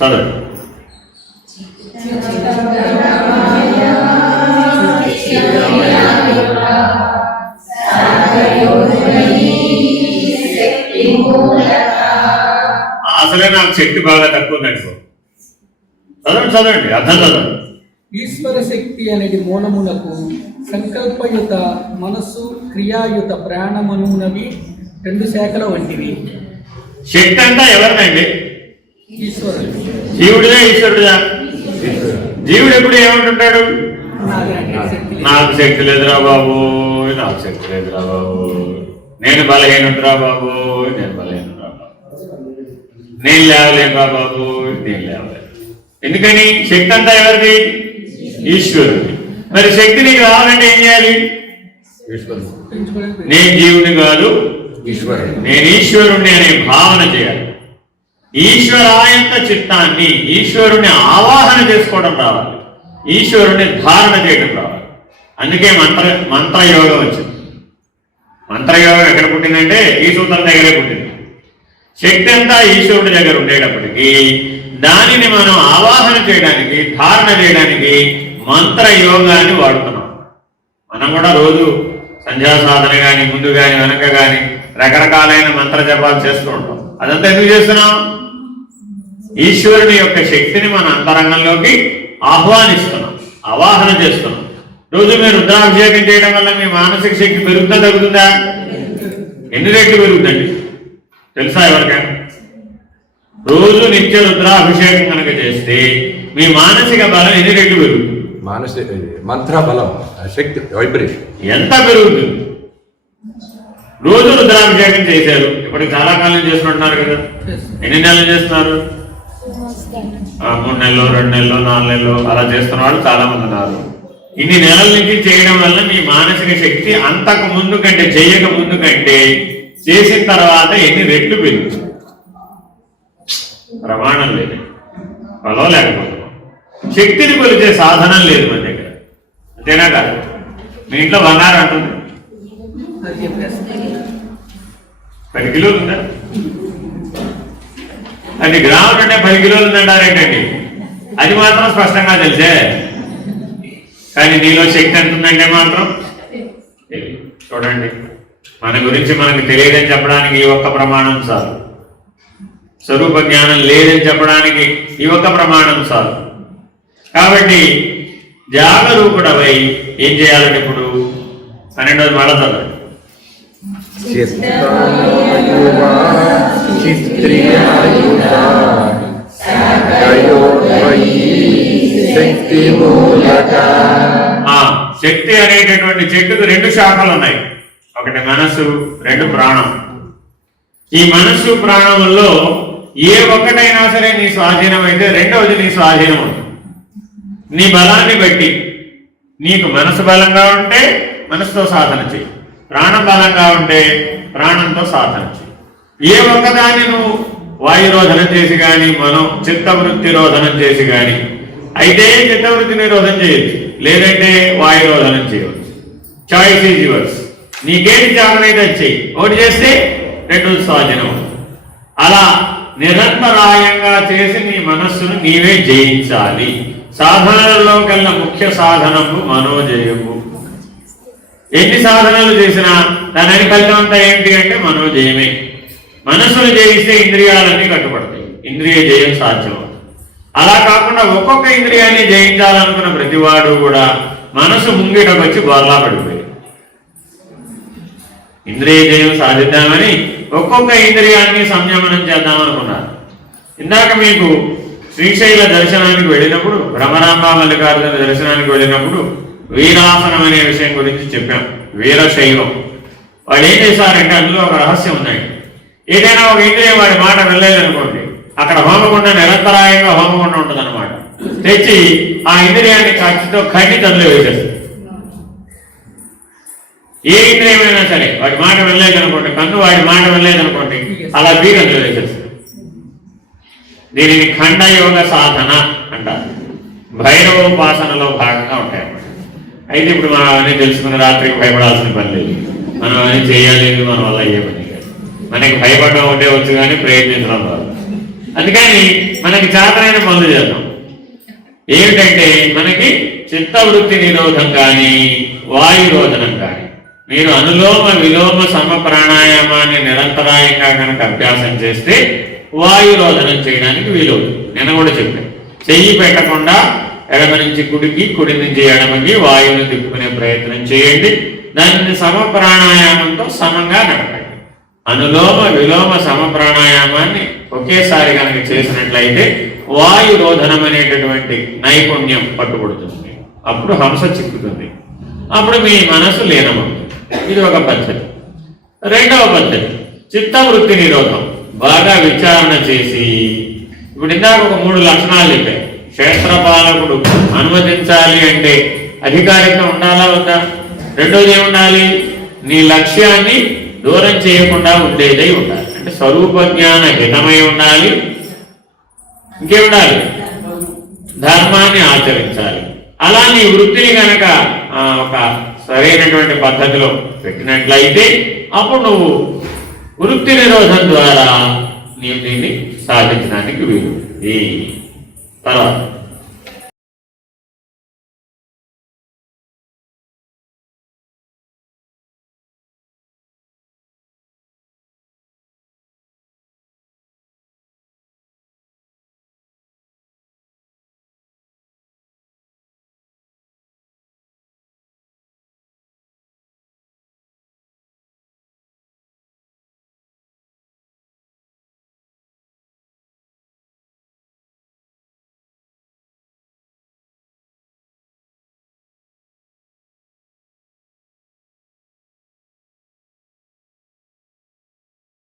చదవండి. అసలే నాకు శక్తి బాగా తక్కువ ఉందనుకో. చదవండి అర్థం చదవండి. ఈశ్వర శక్తి అనేది మూలములకు సంకల్పయుత మనస్సు క్రియాయుత ప్రాణమనునవి రెండు శాఖల వంటివి. శక్తి అంతా ఎవరినండి? ఈశ్వరుడు. జీవుడిదా ఈశ్వరుడుదా? జీవుడు ఎప్పుడు ఏమంటుంటాడు? నాకు శక్తి లేదురా బాబు, నాకు శక్తి లేదురా బాబు, నేను బలహీనుడురా బాబు, నేను బలహీనుడురా బాబు, నేను లేవలేనురా బాబు, నేను లేవలేదు. ఎందుకని? శక్తి అంతా ఎవరిది? ఈశ్వరుడి. మరి శక్తి నీకు రావాలంటే ఏం చేయాలి? నేను జీవుని కాదు, నేను ఈశ్వరుణ్ణి అనే భావన చేయాలి. ఈశ్వరాయంత చిత్తాన్ని, ఈశ్వరుణ్ణి ఆవాహన చేసుకోవడం రావాలి, ఈశ్వరుణ్ణి ధారణ చేయడం రావాలి. అందుకే మంత్రయోగం వచ్చింది. మంత్రయోగం ఎక్కడ పుట్టిందంటే ఈ సూత్రం దగ్గరే పుట్టింది. శక్తి అంతా ఈశ్వరుడి దగ్గర ఉండేటప్పటికీ దానిని మనం ఆవాహన చేయడానికి, ధారణ చేయడానికి మంత్రయోగాన్ని వాడుతున్నాం. మనం కూడా రోజు సంధ్యా సాధన కానీ, ముందు కానీ, వెనక కానీ రకరకాలైన మంత్ర జపాలు చేస్తూ ఉంటాం. అదంతా ఎందుకు చేస్తున్నాం? ఈశ్వరుని యొక్క శక్తిని మన అంతరంగంలోకి ఆహ్వానిస్తున్నాం, ఆవాహన చేస్తున్నాం. రోజు మీరు రుద్రాభిషేకం చేయడం వల్ల మీ మానసిక శక్తి పెరుగుతుందా తగ్గుతుందా? ఎన్ని రెట్లు పెరుగుతుంది తెలుసా ఎవరికైనా? రోజు నిత్య రుద్రాభిషేకం కనుక చేస్తే మీ మానసిక బలం ఎన్ని రెట్లు పెరుగుతుంది? మానసిక మంత్ర బలం, శక్తి, వైబ్రేషన్ ఎంత పెరుగుతుంది? రోజు రుద్రాభిషేకం చేశారు, ఇప్పటికి చాలా కాలం చేస్తున్నారు కదా. ఎన్ని నెలలు చేస్తున్నారు? 3 నెలలు, 2 నెలలు, 4 నెలలు అలా చేస్తున్న వాళ్ళు చాలా మంది ఉన్నారు. ఇన్ని నెలల నుంచి చేయడం వల్ల మీ మానసిక శక్తి అంతకు ముందు కంటే, చేయక ముందు కంటే చేసిన తర్వాత ఎన్ని రెట్లు పెరుగుతుంది? ప్రమాణం లేదు, బలం లేకపోతే. శక్తిని కొలిచే సాధనం లేదు మన దగ్గర, అంతేనా కాదు? మీ ఇంట్లో బంగారం అంటుంది 10 కిలోలు ఉందా? 10 గ్రాములు అంటే 10 కిలోలు ఉందంటారేంటండి? అది మాత్రం స్పష్టంగా తెలిసే, కానీ నీలో శక్తి ఎంత ఉందంటే మాత్రం చూడండి. మన గురించి మనకు తెలియదని చెప్పడానికి ఈ ఒక్క ప్రమాణం చాలు. స్వరూప జ్ఞానం లేదని చెప్పడానికి ఈ ఒక్క ప్రమాణం చాలు. కాబట్టి జాగరూకుడవై ఏం చేయాలంటే ఇప్పుడు 12వ మళ్ళా చదవండి. శక్తి అనేటటువంటి చెట్టుకు 2 శాఖలు ఉన్నాయి. ఒకటి మనస్సు, 2 ప్రాణం. ఈ మనస్సు ప్రాణంలో ఏ ఒక్కటైనా సరే నీ స్వాధీనం అయితే రెండవది నీ స్వాధీనం ఉంటుంది. నీ బలాన్ని బట్టి నీకు మనసు బలంగా ఉంటే మనసుతో సాధన చెయ్యి, ప్రాణం బలంగా ఉంటే ప్రాణంతో సాధన చెయ్యి. ఏ ఒక్కదాన్ని నువ్వు వాయురోధనం చేసి కానీ, మనం చిత్తవృత్తి రోధనం చేసి కానీ, అయితే చిత్తవృత్తి నిరోధం చేయొచ్చు, లేదంటే వాయురోధనం చేయవచ్చు. Choice is yours. నీకేంటి జాగ్రత్త చెయ్యి. ఒకటి చేస్తే 2 స్వాధీనం. అలా నిరంతరాయంగా చేసి నీ మనస్సును నీవే జయించాలి. సాధనలలో కన్నా ముఖ్య సాధనము మనోజయము. ఎన్ని సాధనలు చేసినా దాని ఫలితం అంతా ఏంటి అంటే మనోజయమే. మనస్సును జయిస్తే ఇంద్రియాలన్నీ కట్టుబడతాయి, ఇంద్రియ జయం సాధ్యం. అలా కాకుండా ఒక్కొక్క ఇంద్రియాన్ని జయించాలనుకున్న ప్రతివాడు కూడా మనసు ముంగిటకు వచ్చి బోర్లా పడిపోయి ఇంద్రియ జయం సాధిద్దామని ఒక్కొక్క ఇంద్రియాన్ని సంయమనం చేద్దామనుకున్నారు. ఇందాక మీకు శ్రీశైల దర్శనానికి వెళ్ళినప్పుడు, భ్రమరాంబ మల్లికార్జున దర్శనానికి వెళ్ళినప్పుడు వీరాసనం అనే విషయం గురించి చెప్పాం. వీరశైవం. వాళ్ళు ఏం చేశారంటే అందులో ఒక రహస్యం ఉన్నాయి. ఏదైనా ఒక ఇంద్రియం వాడి మాట వెళ్ళలేదనుకోండి, అక్కడ హోమగుండ నిరంతరాయంగా హోమగుండ ఉంటుంది అనమాట. తెచ్చి ఆ ఇంద్రియాన్ని కత్తితో ఖండిత అందులో వేసేస్తారు. ఏ ఇంద్రియమైనా సరే వాడి మాట వెళ్ళలేదనుకోండి, కన్ను వాడి మాట వెళ్ళలేదనుకోండి, అలా బీగ అందులో వేసేస్తారు. దీనిని ఖండయోగ సాధన అంటారు. భైరవోపాసనలో భాగంగా ఉంటాయన్నమాట. అయితే ఇప్పుడు మనం అవన్నీ తెలుసుకున్న రాత్రికి భయపడాల్సిన పని లేదు, మనం అవన్నీ చేయలేదు, మన వల్ల అయ్యే పని లేదు. మనకి భయపడడం ఒకటే వచ్చు కానీ ప్రయత్నించడం రాదు. అందుకని మనకి చేతనైన పనులు చేద్దాం. ఏమిటంటే మనకి చిత్తవృత్తి నిరోధం కానీ వాయురోధనం కానీ, మీరు అనులోమ విలోమ సమ ప్రాణాయామాన్ని నిరంతరాయంగా కనుక అభ్యాసం చేస్తే వాయురోధనం చేయడానికి వీలవుతుంది. నేను కూడా చెప్పాను, చెయ్యి పెట్టకుండా ఎడమ నుంచి కుడికి, కుడి నుంచి ఎడమకి వాయువుని తిప్పుకునే ప్రయత్నం చేయండి. దానిని సమ ప్రాణాయామంతో సమంగా నడపండి. అనులోమ విలోమ సమ ప్రాణాయామాన్ని ఒకేసారి కనుక చేసినట్లయితే వాయురోధనం అనేటటువంటి నైపుణ్యం పట్టుబడుతుంది. అప్పుడు హంస చిక్కుతుంది, అప్పుడు మీ మనసు లీనమవుతుంది. ఇది ఒక పద్ధతి. రెండవ పద్ధతి చిత్తవృత్తి నిరోధం. బాగా విచారణ చేసి, ఇప్పుడు ఇందాక ఒక 3 లక్షణాలు చెప్పాయి. క్షేత్రపాలకుడు అనుమతించాలి అంటే అధికారిక ఉండాలా వద్దా? రెండోది ఏముండాలి? నీ లక్ష్యాన్ని దూరం చేయకుండా ఉండేదై ఉండాలి. అంటే స్వరూప జ్ఞాన హితమై ఉండాలి. ఇంకేముండాలి? ధర్మాన్ని ఆచరించాలి. అలా నీ వృత్తిని కనుక ఒక సరైనటువంటి పద్ధతిలో పెట్టినట్లయితే అప్పుడు నువ్వు వృత్తి నిరోధం ద్వారా నీవు దీన్ని సాధించడానికి వీలు. తర్వాత